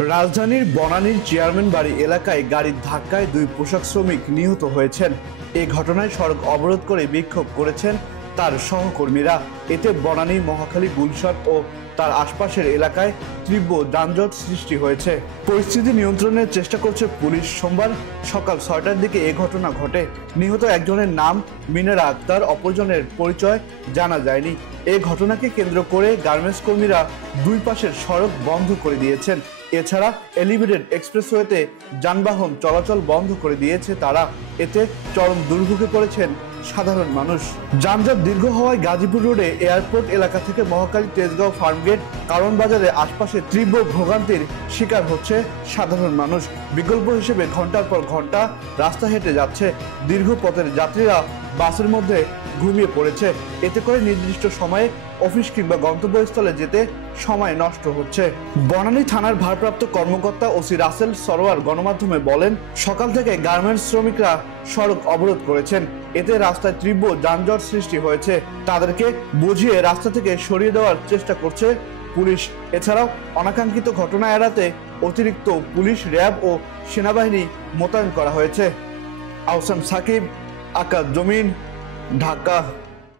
রাজধানীর বনানীর চেয়ারম্যান বাড়ি এলাকায় গাড়ির ধাক্কায় 2 পোশাক শ্রমিক নিহত হয়েছেন। এই ঘটনায় সড়ক অবরোধ করে বিক্ষোভ করেছেন তার সহকর্মীরা। এতে বনানী, মহাখালী, গুলশান ও তার আশপাশের এলাকায় তীব্র যানজট সৃষ্টি হয়েছে। পরিস্থিতি নিয়ন্ত্রণের চেষ্টা করছে পুলিশ। সোমবার সকাল 6টার দিকে এ ঘটনা ঘটে। নিহত একজনের নাম মিনারা আক্তার, অপরজনের পরিচয় জানা যায়নি। এই ঘটনাকে কেন্দ্র করে গার্মেন্টস কর্মীরা 2 পাশের সড়ক বন্ধ করে দিয়েছেন। এছাড়া এলিভেটেড এক্সপ্রেসওয়েতে যানবাহন চলাচল বন্ধ করে দিয়েছে তারা। এতে চরম দুর্ভোগে পড়েছেন সাধারণ মানুষ। যানজট দীর্ঘ হওয়ায় গাজীপুর রোডে এয়ারপোর্ট এলাকা থেকে মহাখালী, তেজগাঁও, ফার্মগেট, কারণ বাজারের আশপাশে তীব্র ভোগান্তির শিকার হচ্ছে সাধারণ মানুষ। বিকল্প হিসেবে ঘন্টার পর ঘন্টা রাস্তা হেঁটে যাচ্ছে। দীর্ঘ পথের যাত্রীরা বাসের মধ্যে ঘুমিয়ে পড়েছে। এতে করে নির্দিষ্ট সময়ে অফিস কিংবা গন্তব্যস্থলে যেতে সময় নষ্ট হচ্ছে। বনানী থানার ভারপ্রাপ্ত কর্মকর্তা ওসি রাসেল সরোয়ার গণমাধ্যমে বলেন, সকাল থেকে গার্মেন্টস শ্রমিকরা সড়ক অবরোধ করেছেন। এতে রাস্তায় তীব্র যানজট সৃষ্টি হয়েছে। তাদেরকে বুঝিয়ে রাস্তা থেকে সরিয়ে দেওয়ার চেষ্টা করছে পুলিশ। এছাড়াও অনাকাঙ্ক্ষিত ঘটনা এড়াতে অতিরিক্ত পুলিশ, র্যাব ও সেনাবাহিনী মোতায়েন করা হয়েছে। আহসান সাকিব, আকাশ জমিন, ঢাকা।